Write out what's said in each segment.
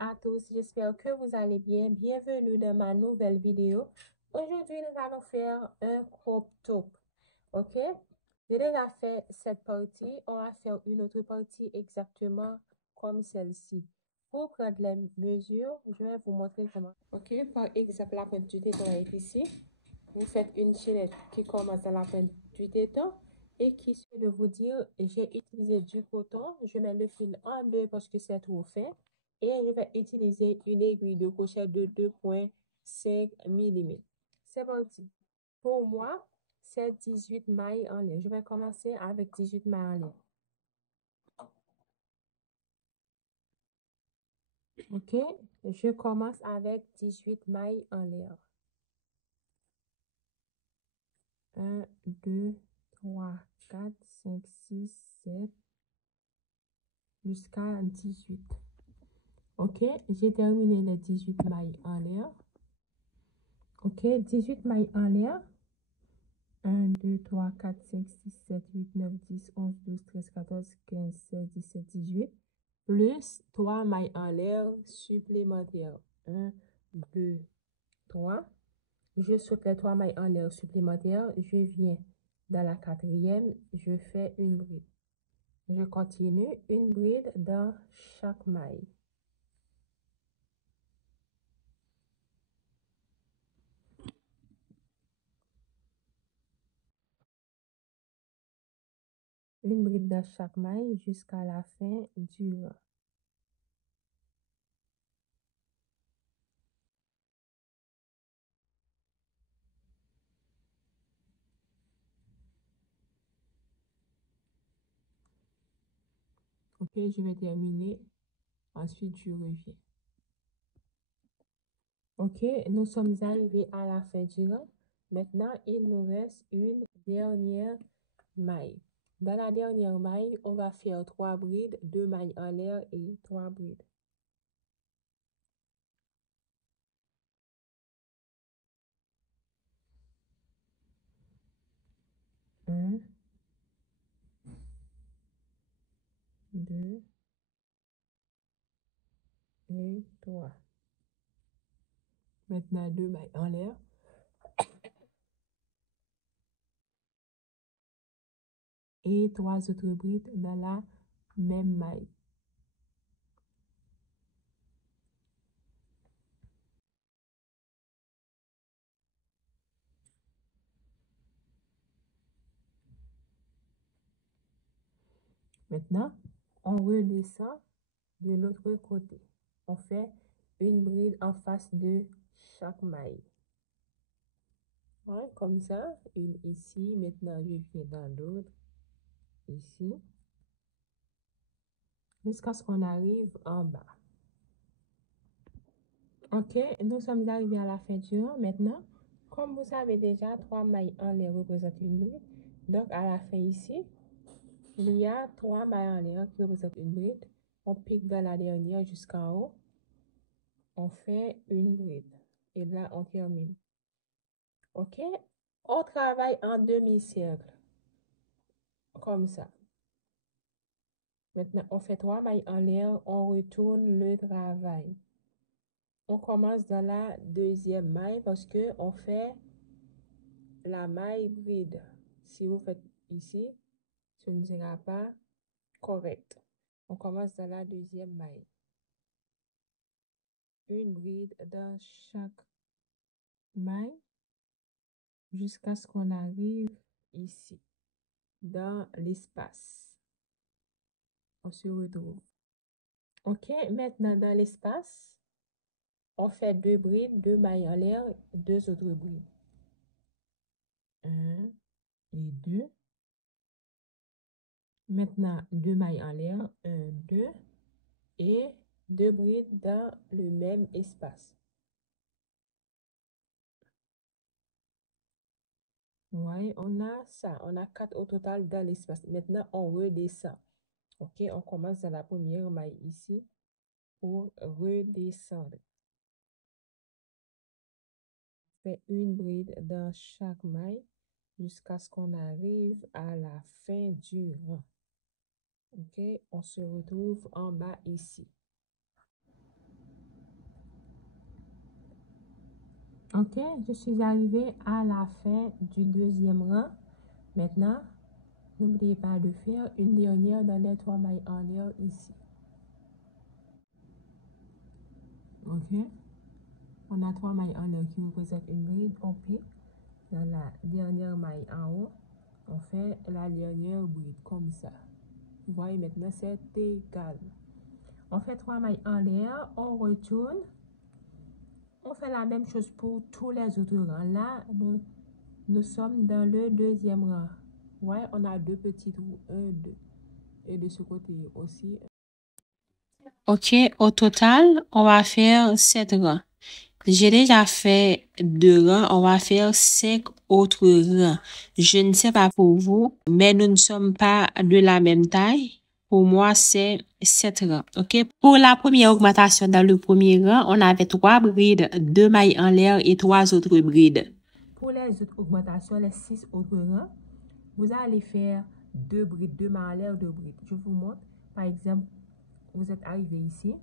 à tous, j'espère que vous allez bien. Bienvenue dans ma nouvelle vidéo. Aujourd'hui, nous allons faire un crop top. Ok? J'ai déjà fait cette partie. On va faire une autre partie exactement comme celle-ci. Pour prendre les mesures, je vais vous montrer comment. Ok? Par exemple, la pointe du téton est ici. Vous faites une chaînette qui commence dans la pointe du téton. Et qui suit de vous dire, j'ai utilisé du coton. Je mets le fil en deux parce que c'est trop fin. Et je vais utiliser une aiguille de crochet de 2,5 mm. C'est parti. Pour moi, c'est 18 mailles en l'air. Je vais commencer avec 18 mailles en l'air. Ok, je commence avec 18 mailles en l'air. 1, 2, 3, 4, 5, 6, 7, jusqu'à 18. Ok, j'ai terminé les 18 mailles en l'air. Ok, 18 mailles en l'air. 1, 2, 3, 4, 5, 6, 7, 8, 9, 10, 11, 12, 13, 14, 15, 16, 17, 18. Plus 3 mailles en l'air supplémentaires. 1, 2, 3. Je saute les 3 mailles en l'air supplémentaires. Je viens dans la quatrième. Je fais une bride. Je continue une bride dans chaque maille. Une bride dans chaque maille jusqu'à la fin du rang. Ok, je vais terminer. Ensuite, je reviens. Ok, nous sommes arrivés à la fin du rang. Maintenant, il nous reste une dernière maille. Dans la dernière maille, on va faire 3 brides, 2 mailles en l'air et 3 brides. 1, 2 et 3. Maintenant, 2 mailles en l'air. Et 3 autres brides dans la même maille. Maintenant, on redescend de l'autre côté. On fait une bride en face de chaque maille. Ouais, comme ça, une ici. Maintenant, je viens dans l'autre, ici, jusqu'à ce qu'on arrive en bas. Ok, nous sommes arrivés à la fin du rang. Maintenant, comme vous savez déjà, 3 mailles en l'air représentent une bride. Donc, à la fin ici, il y a 3 mailles en l'air qui représentent une bride. On pique dans la dernière jusqu'en haut. On fait une bride. Et là, on termine. Ok? On travaille en demi-cercle. Comme ça. Maintenant, on fait 3 mailles en l'air. On retourne le travail. On commence dans la deuxième maille parce que on fait la maille bride. Si vous faites ici, ce ne sera pas correct. On commence dans la deuxième maille. Une bride dans chaque maille jusqu'à ce qu'on arrive ici, dans l'espace. On se retrouve. Ok, maintenant dans l'espace, on fait 2 brides, 2 mailles en l'air, 2 autres brides. 1 et 2. Maintenant, 2 mailles en l'air, 1, 2 et 2 brides dans le même espace. Ouais, on a ça, on a 4 au total dans l'espace. Maintenant, on redescend. Ok, on commence dans la première maille ici pour redescendre. On fait une bride dans chaque maille jusqu'à ce qu'on arrive à la fin du rang. Ok, on se retrouve en bas ici. Ok, je suis arrivée à la fin du deuxième rang. Maintenant, n'oubliez pas de faire une dernière dans les 3 mailles en l'air ici. Ok, on a 3 mailles en l'air qui représentent une bride. On pique dans la dernière maille en haut. On fait la dernière bride comme ça. Vous voyez maintenant, c'est égal. On fait 3 mailles en l'air, on retourne. On fait la même chose pour tous les autres rangs. Là, nous sommes dans le deuxième rang. Ouais, on a 2 petits trous, 1, 2. Et de ce côté aussi. Ok, au total, on va faire 7 rangs. J'ai déjà fait 2 rangs, on va faire 5 autres rangs. Je ne sais pas pour vous, mais nous ne sommes pas de la même taille. Pour moi, c'est 7 rangs. Ok, pour la première augmentation dans le premier rang, on avait 3 brides, 2 mailles en l'air et 3 autres brides. Pour les autres augmentations, les 6 autres rangs, vous allez faire 2 brides, 2 mailles en l'air, 2 brides. Je vous montre. Par exemple, vous êtes arrivé ici.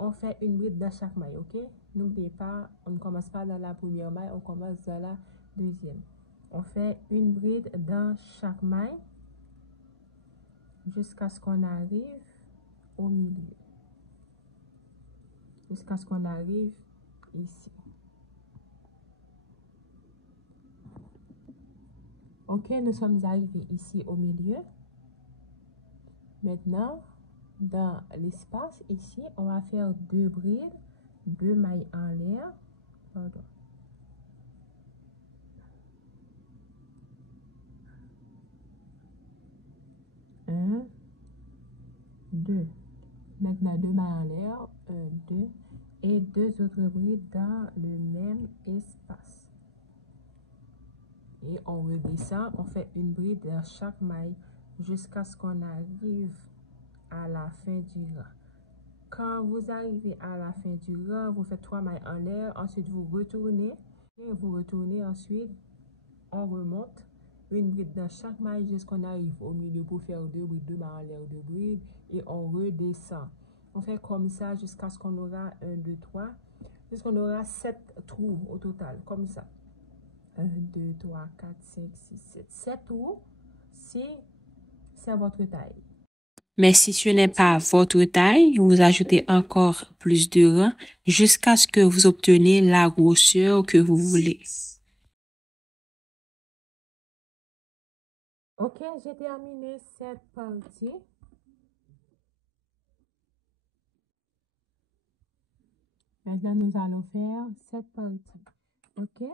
On fait une bride dans chaque maille, ok? N'oubliez pas, on ne commence pas dans la première maille, on commence dans la deuxième. On fait une bride dans chaque maille jusqu'à ce qu'on arrive au milieu. Jusqu'à ce qu'on arrive ici. Ok, nous sommes arrivés ici au milieu. Maintenant, dans l'espace ici, on va faire 2 brides, 2 mailles en l'air. Pardon. Un, 2. Maintenant, 2 mailles en l'air, 1, 2. Et 2 autres brides dans le même espace. Et on redescend, on fait une bride dans chaque maille jusqu'à ce qu'on arrive à la fin du rang. Quand vous arrivez à la fin du rang, vous faites 3 mailles en l'air, ensuite vous retournez, et vous retournez ensuite, on remonte une bride dans chaque maille jusqu'à ce qu'on arrive au milieu pour faire 2 brides, 2 mailles en l'air, 2 brides, et on redescend. On fait comme ça jusqu'à ce qu'on aura 1, 2, 3, jusqu'à ce qu'on aura 7 trous au total, comme ça. 1, 2, 3, 4, 5, 6, 7. 7 trous si c'est votre taille. Mais si ce n'est pas votre taille, vous ajoutez encore plus de rangs jusqu'à ce que vous obteniez la grosseur que vous voulez. Ok, j'ai terminé cette partie. Maintenant, nous allons faire cette partie. Ok?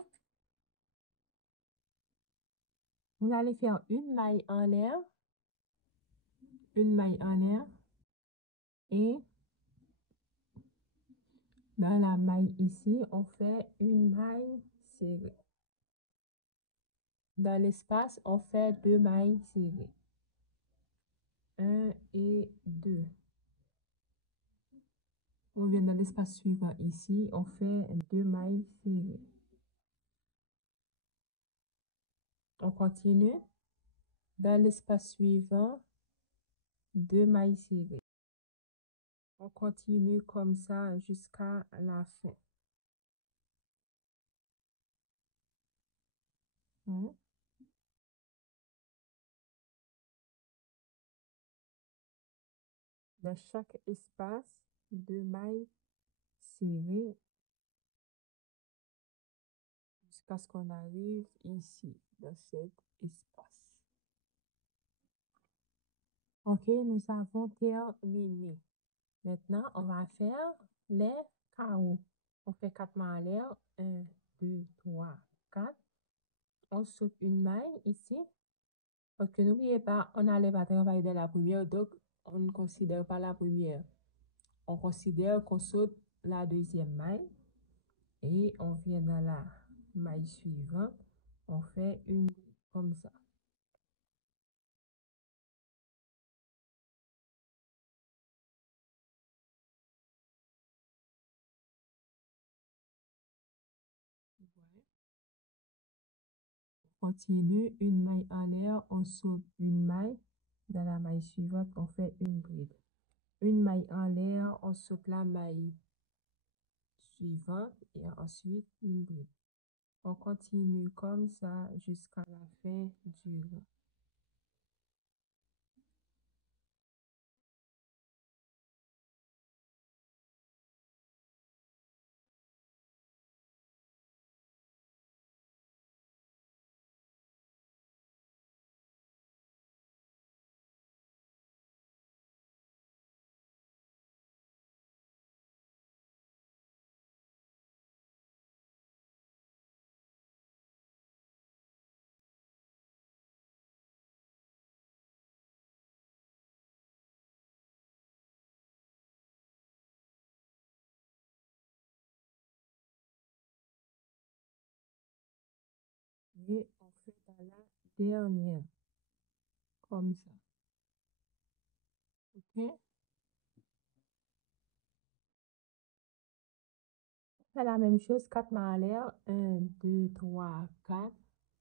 Vous allez faire une maille en l'air, une maille en l'air, et dans la maille ici, on fait une maille serrée. Dans l'espace, on fait 2 mailles serrées. 1 et 2. On vient dans l'espace suivant ici, on fait 2 mailles serrées. On continue. Dans l'espace suivant, 2 mailles serrées. On continue comme ça jusqu'à la fin. Hein? Dans chaque espace, 2 mailles serrées jusqu'à ce qu'on arrive ici, dans cet espace. Ok, nous avons terminé. Maintenant, on va faire les carreaux. On fait 4 mailles en l'air. 1, 2, 3, 4. On saute une maille ici. Parce que n'oubliez pas, on n'allait pas travailler dans la première, donc on ne considère pas la première. On considère qu'on saute la deuxième maille et on vient dans la maille suivante. On fait une comme ça. On continue une maille en l'air, on saute une maille. Dans la maille suivante, on fait une bride. Une maille en l'air, on saute la maille suivante et ensuite une bride. On continue comme ça jusqu'à la fin du rang. Et on fait dans la dernière, comme ça. OK? C'est la même chose, 4 mains à l'air. 1, 2, 3, 4.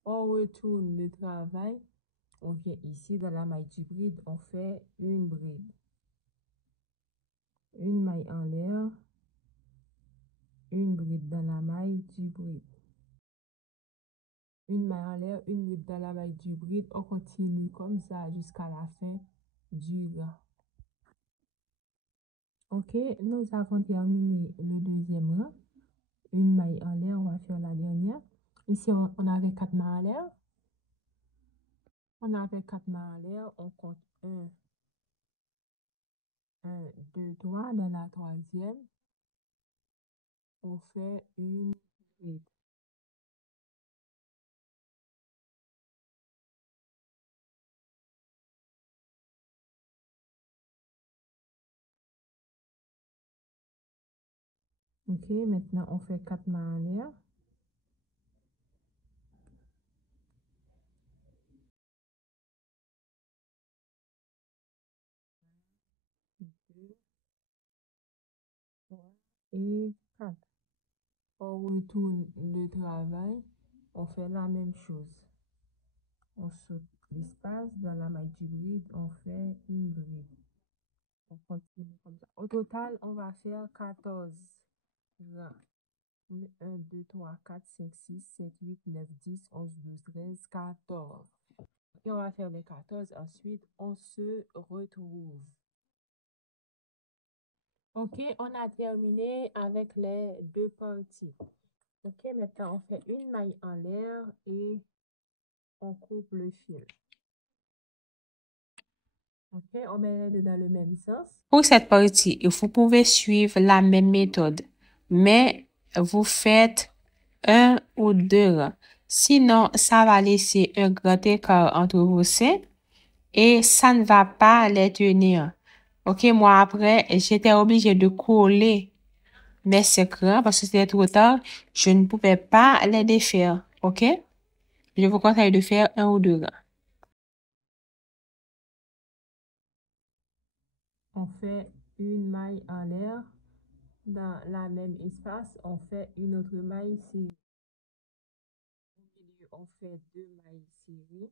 On retourne le travail. On vient ici dans la maille du bride. On fait une bride. Une maille en l'air. Une bride dans la maille du bride. Une maille en l'air, une bride dans la maille du bride. On continue comme ça jusqu'à la fin du rang. OK, nous avons terminé le deuxième rang. Une maille en l'air, on va faire la dernière. Ici, on avait 4 mains en l'air. On avait 4 mains en l'air. On compte 1, 2, 3. Dans la troisième, on fait une bride. OK, maintenant on fait 4 mains en l'air. Deux, 3 et 4. On retourne le travail. On fait la même chose. On saute l'espace. Dans la maille du bride, on fait une bride. On continue comme ça. Au total, on va faire 14 rangs. 1, 2, 3, 4, 5, 6, 7, 8, 9, 10, 11, 12, 13, 14. Et on va faire les 14. Ensuite, on se retrouve. OK, on a terminé avec les deux parties. OK, maintenant on fait une maille en l'air et on coupe le fil. OK, on met les deux dans le même sens. Pour cette partie, vous pouvez suivre la même méthode, mais vous faites un ou deux rangs. Sinon, ça va laisser un grand écart entre vos seins et ça ne va pas les tenir. OK, moi après, j'étais obligée de coller mes 5 rangs parce que c'était trop tard. Je ne pouvais pas les défaire. OK? Je vous conseille de faire un ou deux rangs. On fait une maille en l'air. Dans la même espace, on fait une autre maille serrée. Au milieu, on fait deux mailles serrées.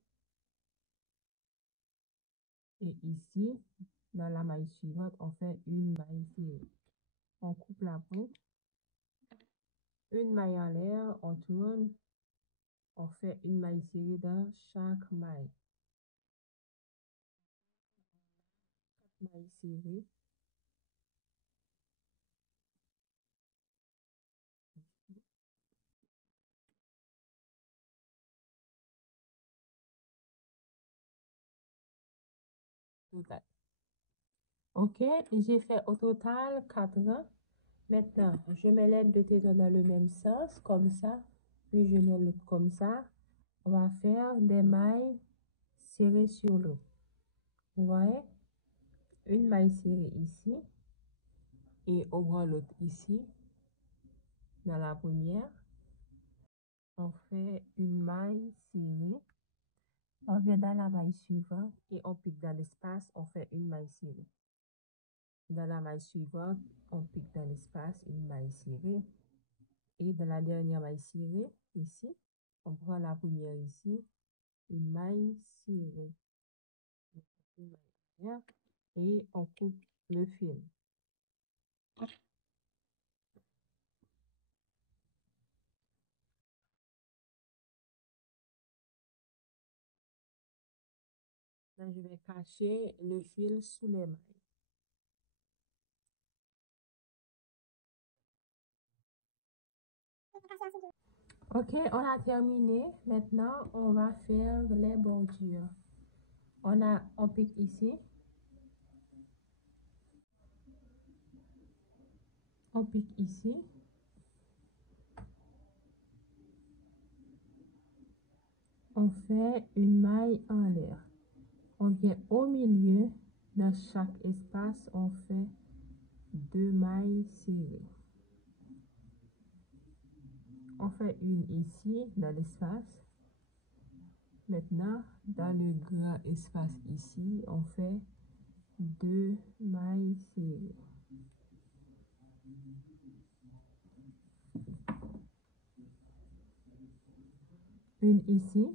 Et ici, dans la maille suivante, on fait une maille serrée. On coupe la pointe. Une maille en l'air, on tourne. On fait une maille serrée dans chaque maille. Maille serrée. Total. OK, j'ai fait au total 4 rangs. Maintenant, je mets les deux tétons dans le même sens, comme ça. Puis je mets l'autre comme ça. On va faire des mailles serrées sur l'autre. Vous voyez? Une maille serrée ici. Et on prend l'autre ici. Dans la première, on fait une maille serrée. On vient dans la maille suivante et on pique dans l'espace. On fait une maille serrée. Dans la maille suivante, on pique dans l'espace une maille serrée. Et dans la dernière maille serrée, ici, on prend la première ici, une maille serrée. Et on coupe le fil. Là, je vais cacher le fil sous les mailles. Ok, on a terminé. Maintenant, on va faire les bordures. On pique ici. On pique ici. On fait une maille en l'air. On vient au milieu. Dans chaque espace, on fait 2 mailles serrées. On fait une ici, dans l'espace. Maintenant, dans le grand espace ici, on fait 2 mailles serrées. Une ici.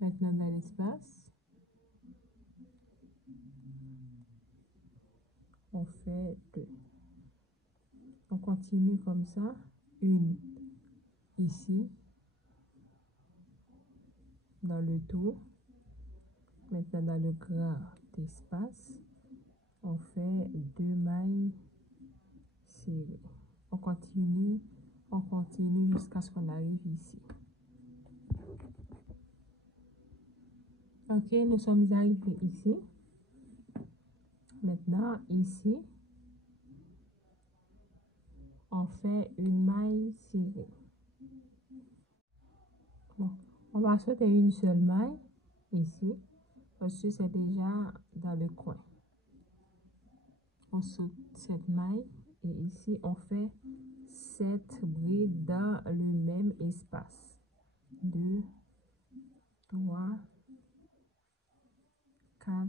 Maintenant, dans l'espace, on fait 2. On continue comme ça. Une ici, dans le tour. Maintenant, dans le grand espace, on fait 2 mailles serrées. On continue jusqu'à ce qu'on arrive ici. Ok, nous sommes arrivés ici. Maintenant, ici, on fait une maille serrée. Bon, on va sauter une seule maille ici, parce que c'est déjà dans le coin. On saute cette maille et ici, on fait 7 brides dans le même espace. 2, 3, 4,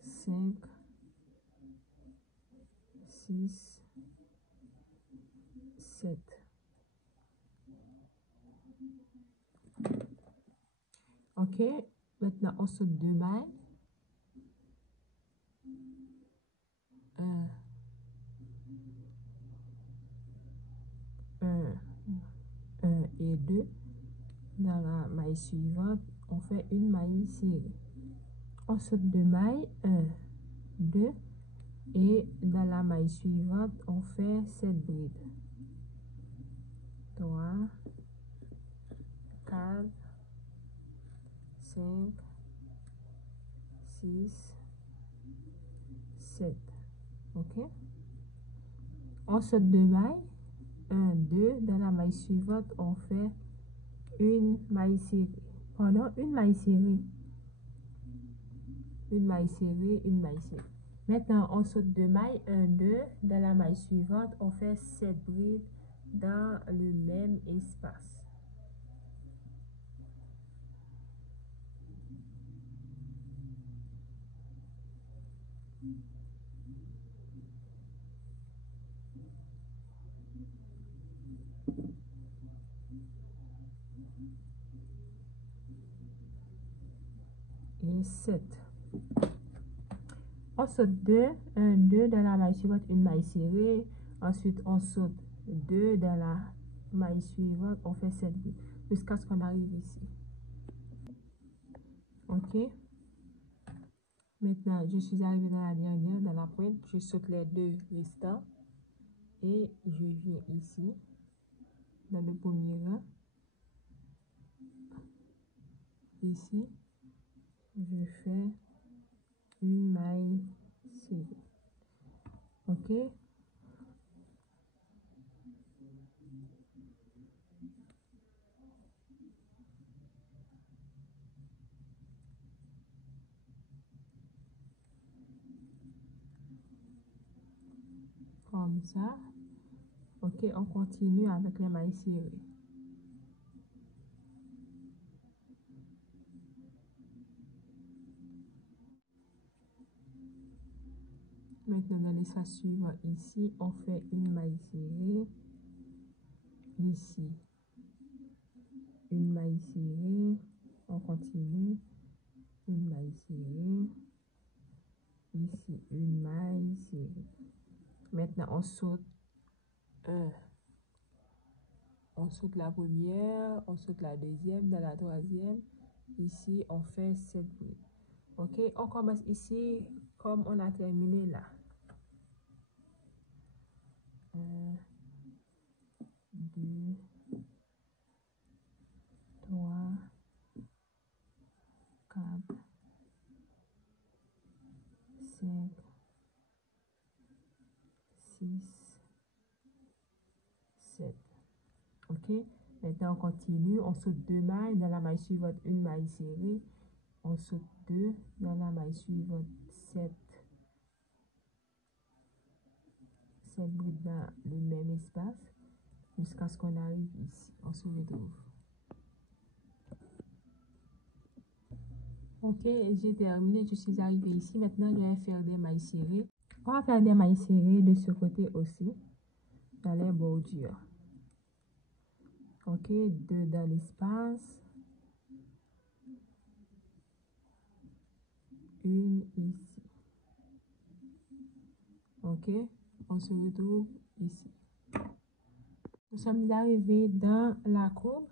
5, 6, 7. Ok, maintenant on saute 2 mailles. 1, 1 et 2. Dans la maille suivante, on fait une maille serrée. On saute 2 mailles, 1, 2, et dans la maille suivante, on fait 7 brides. 3, 4, 5, 6, 7. Ok? On saute 2 mailles, 1, 2. Dans la maille suivante, on fait une maille serrée. Pardon, une maille serrée. Une maille serrée, une maille serrée. Maintenant, on saute 2 mailles, 1, 2. Dans la maille suivante, on fait 7 brides dans le même espace. Et 7. On saute 2, 1, 2. Dans la maille suivante, une maille serrée. Ensuite, on saute 2. Dans la maille suivante, on fait 7 brides jusqu'à ce qu'on arrive ici. Ok? Maintenant, je suis arrivée dans la dernière, dans la pointe. Je saute les 2 restants. Et je viens ici, dans le premier rang. Ici, je fais une maille serrée. Ok? Comme ça. Ok, on continue avec les mailles serrées. Maintenant, dans l'espace suivant, ici, on fait une maille serrée. Ici, une maille serrée. On continue. Une maille serrée. Ici, une maille serrée. Maintenant, on saute 1, on saute la première, on saute la deuxième, dans la troisième. Ici, on fait 7 brides. Ok, on commence ici comme on a terminé là. 1, 2, 3, 4, 5, 6, 7. Ok, maintenant on continue, on saute 2 mailles, dans la maille suivante, une maille serrée, on saute 2, dans la maille suivante, 7 brides dans le même espace, jusqu'à ce qu'on arrive ici, on se retrouve. Ok, j'ai terminé, je suis arrivée ici, maintenant je vais faire des mailles serrées. On va faire des mailles serrées de ce côté aussi, dans les bordures. Ok, 2 dans l'espace, une ici. Ok, on se retrouve ici. Nous sommes arrivés dans la courbe.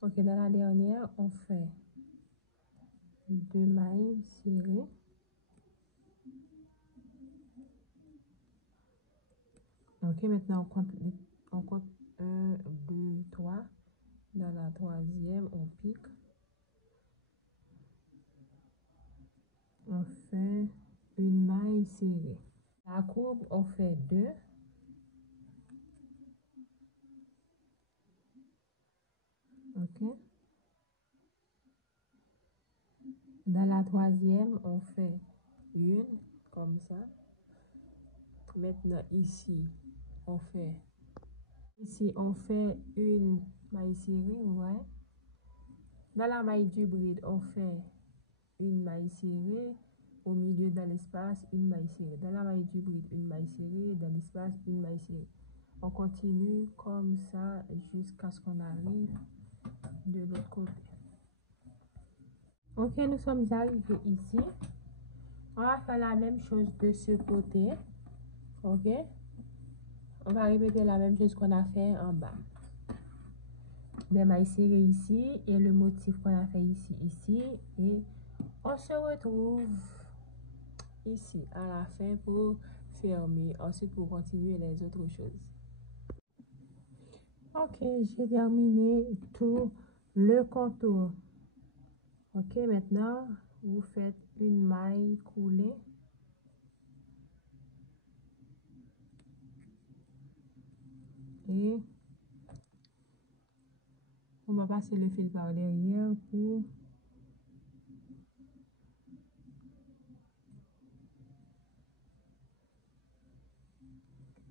Ok, dans la dernière, on fait 2 mailles serrées. Ok, maintenant on compte 1, 2, 3. Dans la troisième, on pique. On fait une maille serrée. La courbe, on fait 2. Ok. Dans la troisième, on fait une, comme ça. Maintenant, ici, on fait une maille serrée, ouais. Dans la maille du bride, on fait une maille serrée. Au milieu, dans l'espace, une maille serrée. Dans la maille du bride, une maille serrée. Dans l'espace, une maille serrée. On continue comme ça jusqu'à ce qu'on arrive de l'autre côté. Ok, nous sommes arrivés ici. On va faire la même chose de ce côté. Ok. On va répéter la même chose qu'on a fait en bas. Des mailles serrées ici et le motif qu'on a fait ici. Et on se retrouve ici à la fin pour fermer. Ensuite, pour continuer les autres choses. Ok, j'ai terminé tout le contour. Ok, maintenant, vous faites une maille coulée. Et on va passer le fil par derrière pour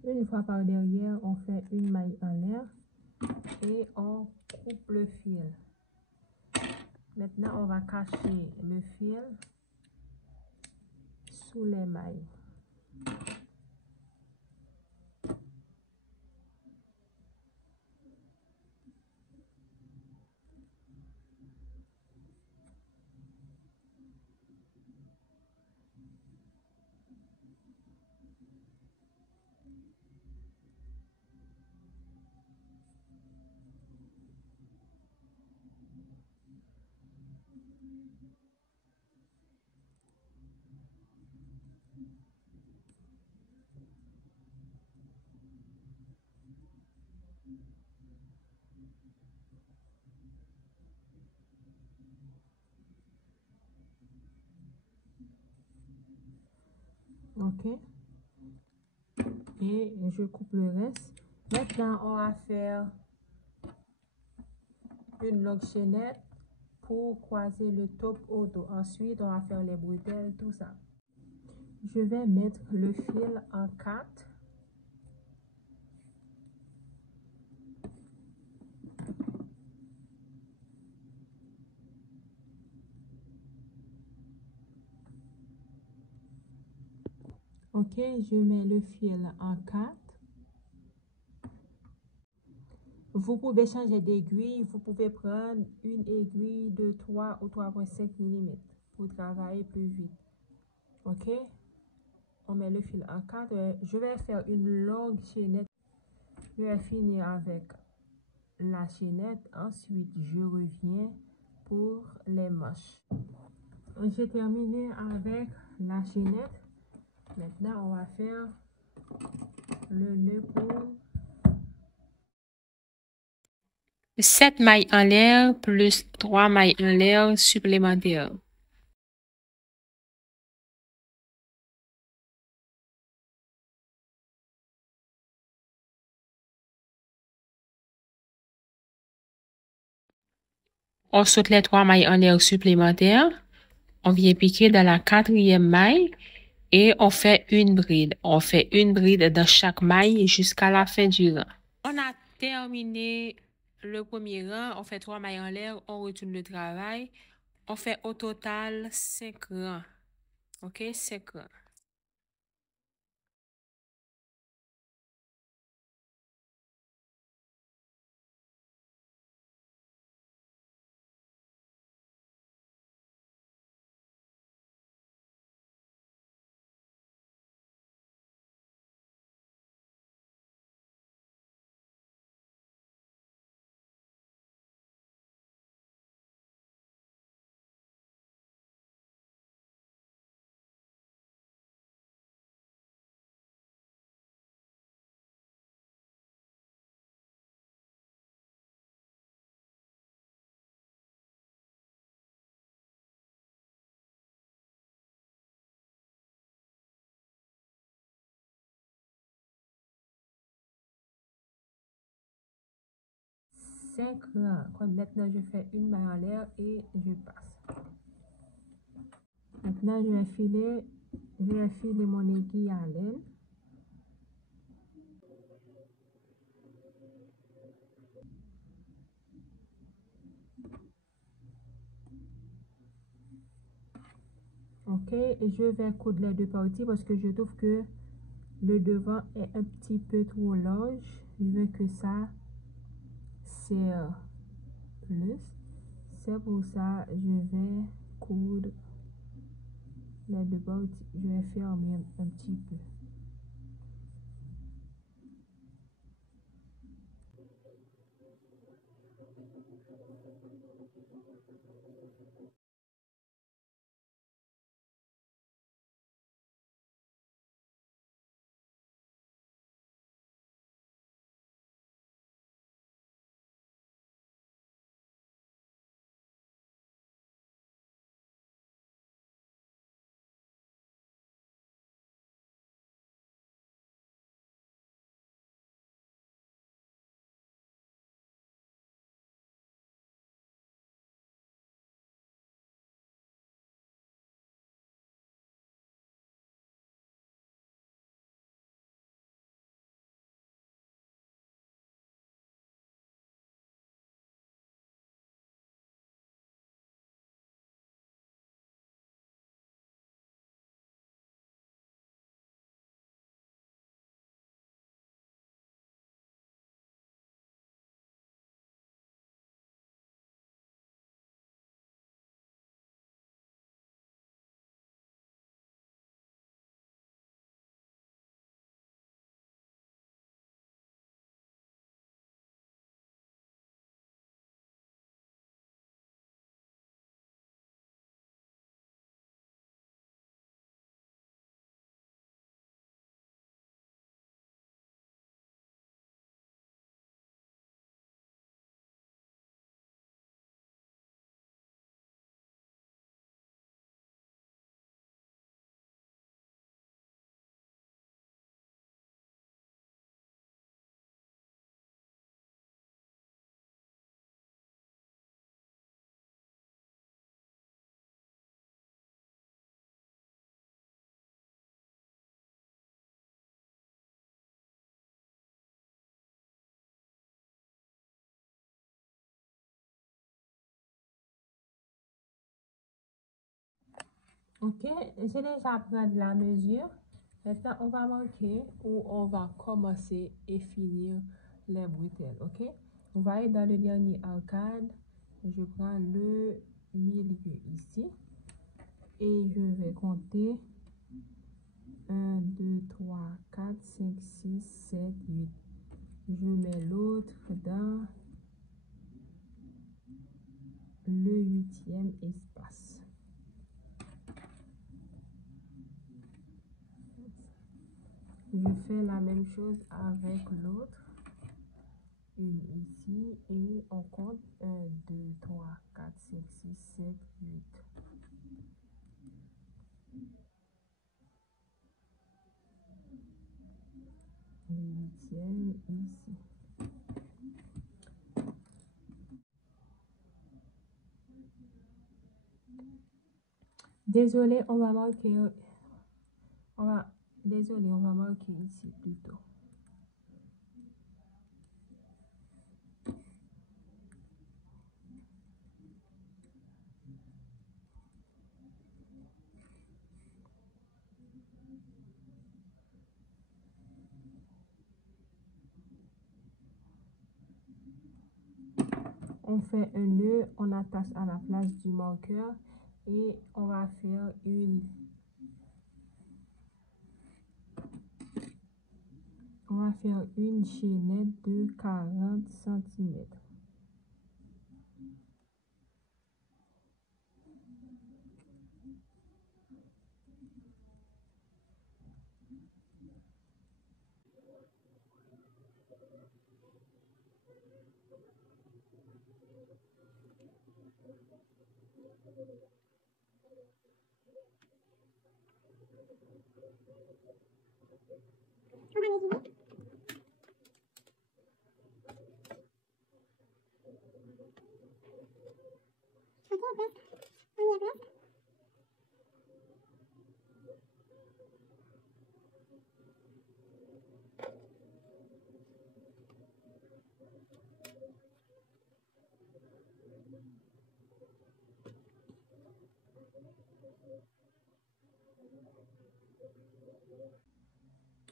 une fois par derrière, on fait une maille en l'air et on coupe le fil. Maintenant, on va cacher le fil sous les mailles. Ok. Et je coupe le reste. Maintenant, on va faire une longue chaînette pour croiser le top au dos. Ensuite, on va faire les bretelles, tout ça. Je vais mettre le fil en 4. Ok, je mets le fil en 4. Vous pouvez changer d'aiguille. Vous pouvez prendre une aiguille de 3 ou 3,5 mm pour travailler plus vite. Ok, on met le fil en 4. Je vais faire une longue chaînette. Je vais finir avec la chaînette. Ensuite, je reviens pour les manches. J'ai terminé avec la chaînette. Maintenant, on va faire le nœud pour 7 mailles en l'air plus 3 mailles en l'air supplémentaires. On saute les 3 mailles en l'air supplémentaires. On vient piquer dans la 4e maille et on fait une bride. On fait une bride dans chaque maille jusqu'à la fin du rang. On a terminé le premier rang. On fait 3 mailles en l'air. On retourne le travail. On fait au total 5 rangs. OK? 5 rangs. cinq rangs. Comme maintenant, je fais une maille en l'air et je passe. Maintenant, je vais filer mon aiguille à laine. Ok, je vais coudre les deux parties parce que je trouve que le devant est un petit peu trop large. Je veux que ça serre plus. C'est pour ça je vais coudre les deux parties. Je vais fermer un petit peu. Ok, j'ai déjà pris la mesure. Maintenant, on va marquer où on va commencer et finir les bretelles. Ok, on va aller dans le dernier arcade. Je prends le milieu ici et je vais compter 1, 2, 3, 4, 5, 6, 7, 8. Je mets l'autre dans le 8e espace. Je fais la même chose avec l'autre. Une ici et on compte 1, 2, 3, 4, 5, 6, 7, 8. Le 8e ici. Désolé, on va marquer ici plutôt. On fait un nœud, on attache à la place du marqueur et on va faire une chaînette de 40 cm.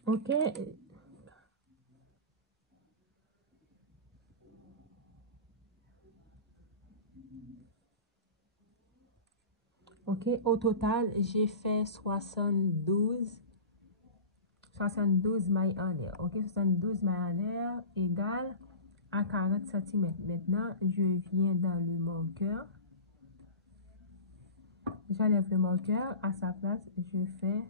Ok. Ok, au total, j'ai fait 72 mailles en l'air. Ok, 72 mailles en l'air égale à 40 cm. Maintenant, je viens dans le marqueur. J'enlève le marqueur. À sa place, je fais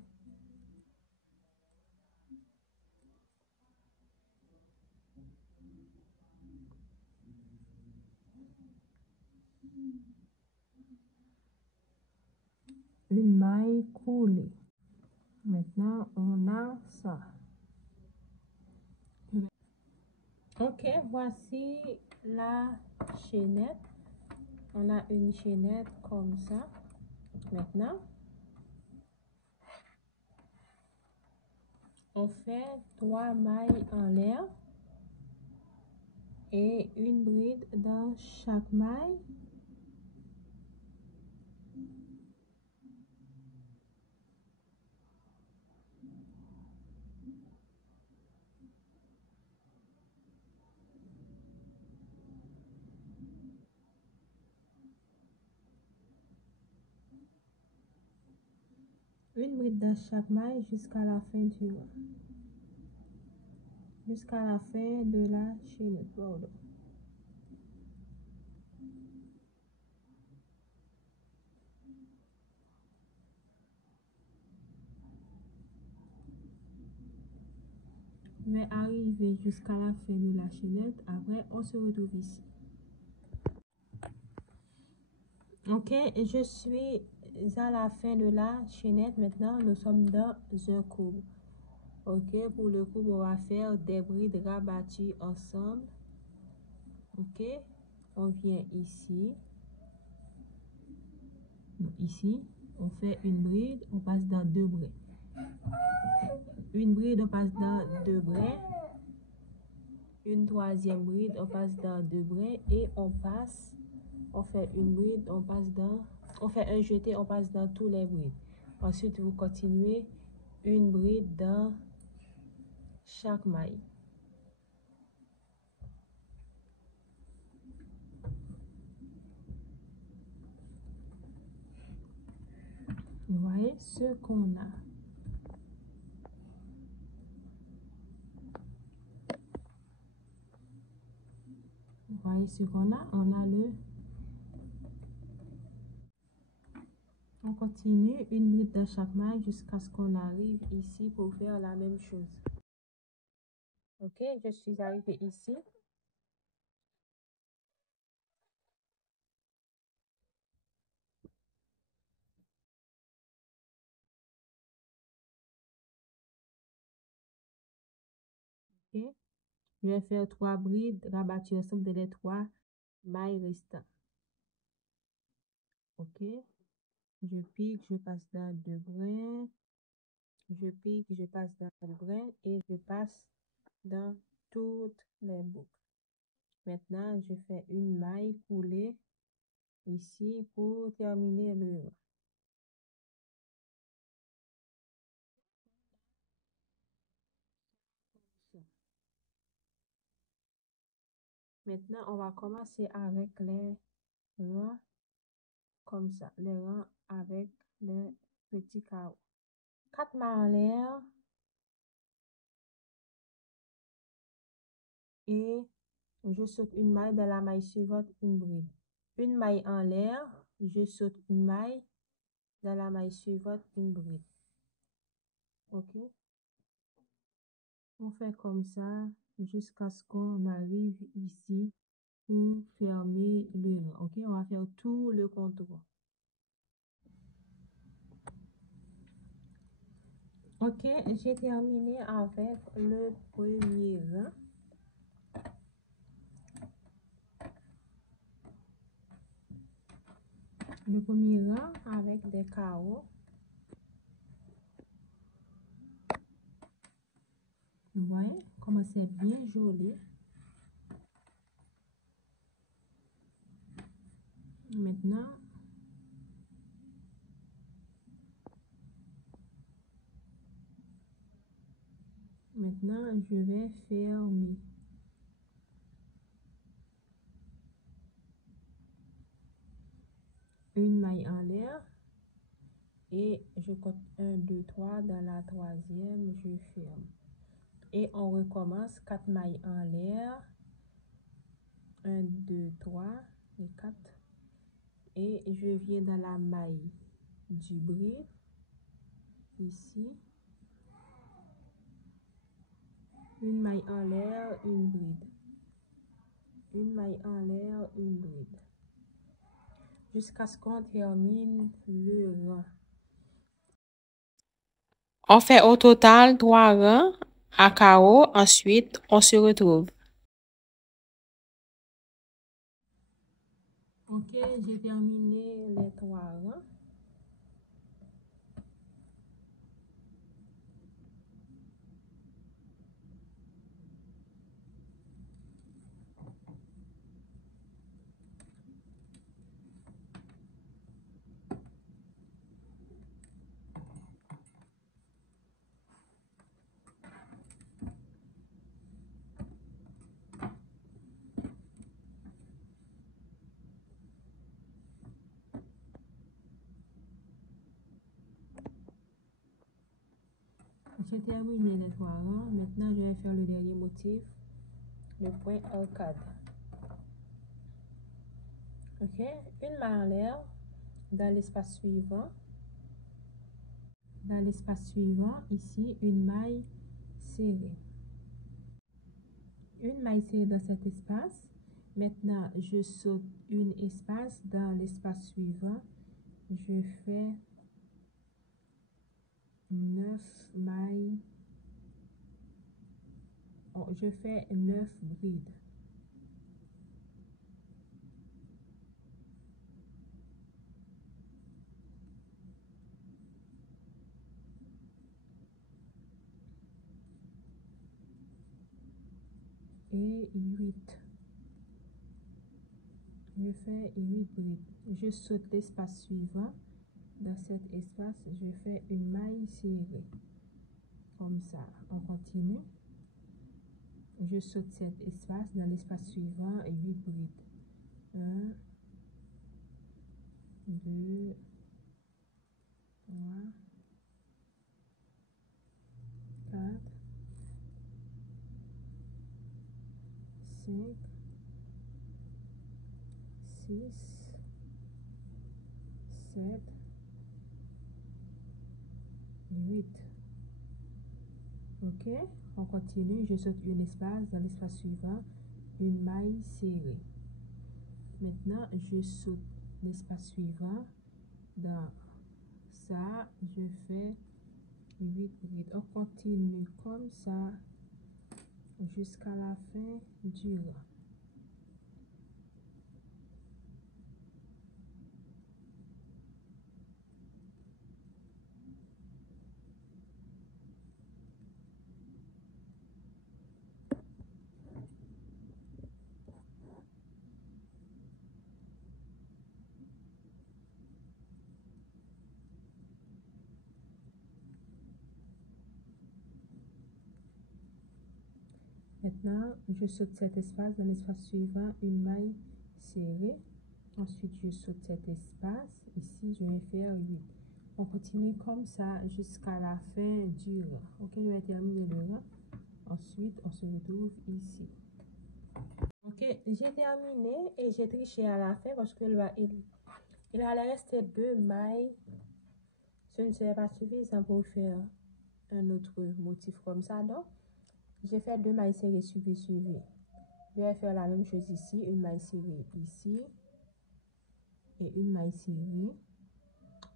une maille coulée. Maintenant, on a ça. Ok, voici la chaînette. On a une chaînette comme ça. Maintenant, on fait 3 mailles en l'air et une bride dans chaque maille. Une bride dans chaque maille jusqu'à la fin jusqu'à la fin de la chaînette. Pardon. Je vais arriver jusqu'à la fin de la chaînette. Après, on se retrouve ici. Ok, je suis à la fin de la chaînette. Maintenant, nous sommes dans un couple. Ok, pour le couple, on va faire des brides rabattues ensemble. Ok, on vient ici. Ici, on fait une bride, on passe dans 2 braies. Une bride, on passe dans 2 braies. Une troisième bride, on passe dans 2 braies et on fait une bride, on fait un jeté, on passe dans tous les brides. Ensuite, vous continuez une bride dans chaque maille. Vous voyez ce qu'on a. Vous voyez ce qu'on a. On a le continue une bride dans chaque maille jusqu'à ce qu'on arrive ici pour faire la même chose. Ok, je suis arrivée ici. Ok, je vais faire 3 brides rabattues ensemble de les 3 mailles restantes. Ok, je pique, je passe dans 2 brins. Je pique, je passe dans le brin et je passe dans toutes les boucles. Maintenant, je fais une maille coulée ici pour terminer le rang. Maintenant, on va commencer avec les rangs comme ça, les rangs avec les petits carreaux. 4 mailles en l'air et je saute une maille dans la maille suivante, une bride. Une maille en l'air, je saute une maille dans la maille suivante, une bride. Ok? On fait comme ça jusqu'à ce qu'on arrive ici pour fermer le rang. Ok, on va faire tout le contour. Ok, j'ai terminé avec le premier rang. Le premier rang avec des carreaux. Vous voyez comment c'est bien joli. Maintenant, je vais fermer. Une maille en l'air. Et je compte 1, 2, 3. Dans la troisième, je ferme. Et on recommence 4 mailles en l'air. 1, 2, 3 et 4. Et je viens dans la maille du bris. Ici. Une maille en l'air, une bride. Une maille en l'air, une bride. Jusqu'à ce qu'on termine le rang. On fait au total 3 rangs à carreaux. Ensuite, on se retrouve. Ok, j'ai terminé les 3 rangs. J'ai terminé les 3 rangs. Maintenant, je vais faire le dernier motif, le point arcade. Ok, une maille en l'air dans l'espace suivant. Dans l'espace suivant, ici, une maille serrée. Une maille serrée dans cet espace. Maintenant, je saute une espace dans l'espace suivant. Je fais 9 mailles. Oh, je fais 9 brides. Et 8. Je fais 8 brides. Je saute l'espace suivant. Dans cet espace, je fais une maille serrée. Comme ça, on continue. Je saute cet espace. Dans l'espace suivant, 8 brides. 1, 2, 3, 4, 5, 6, 7, 8. Ok, on continue, je saute un espace, dans l'espace suivant, une maille serrée. Maintenant, je saute l'espace suivant, dans ça, je fais 8 brides. On continue comme ça jusqu'à la fin du rang. Maintenant, je saute cet espace, dans l'espace suivant, une maille serrée. Ensuite, je saute cet espace. Ici, je vais faire 8. On continue comme ça jusqu'à la fin du rang. Ok, je vais terminer le rang. Ensuite, on se retrouve ici. Ok, j'ai terminé et j'ai triché à la fin parce qu'il allait rester 2 mailles. Ce ne serait pas suffisant pour faire un autre motif comme ça. Donc, j'ai fait 2 mailles serrées suivies. Je vais faire la même chose ici, une maille serrée ici et une maille serrée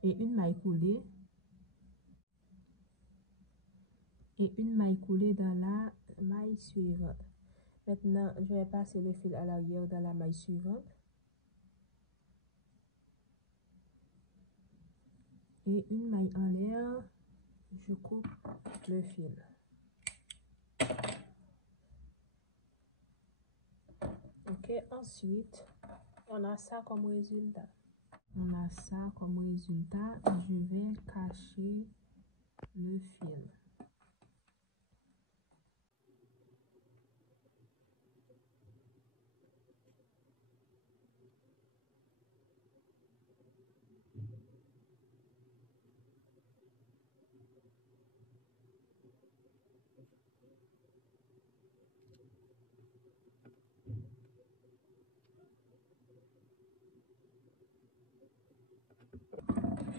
et une maille coulée dans la maille suivante. Maintenant, je vais passer le fil à l'arrière dans la maille suivante et une maille en l'air, je coupe le fil. Ok, ensuite, on a ça comme résultat. Je vais cacher le fil.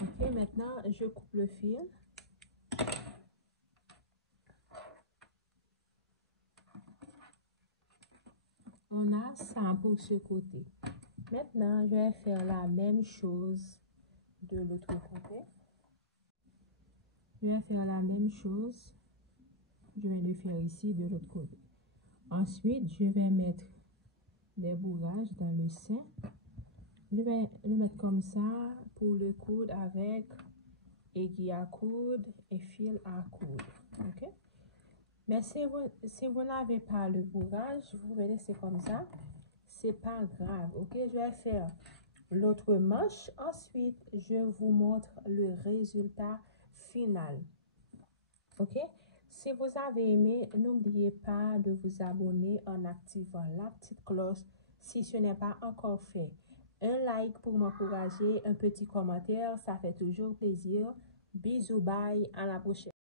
Ok, maintenant, je coupe le fil. On a ça pour ce côté. Maintenant, je vais faire la même chose de l'autre côté. Je vais faire la même chose. Je vais le faire ici de l'autre côté. Ensuite, je vais mettre des bourrages dans le sein. Je vais le mettre comme ça pour le coude avec aiguille à coudre et fil à coudre. Ok? Mais si vous n'avez pas le bourrage, vous pouvez laisser comme ça. C'est pas grave. Ok? Je vais faire l'autre manche. Ensuite, je vous montre le résultat final. Ok? Si vous avez aimé, n'oubliez pas de vous abonner en activant la petite cloche si ce n'est pas encore fait. Un like pour m'encourager, un petit commentaire, ça fait toujours plaisir. Bisous, bye, à la prochaine.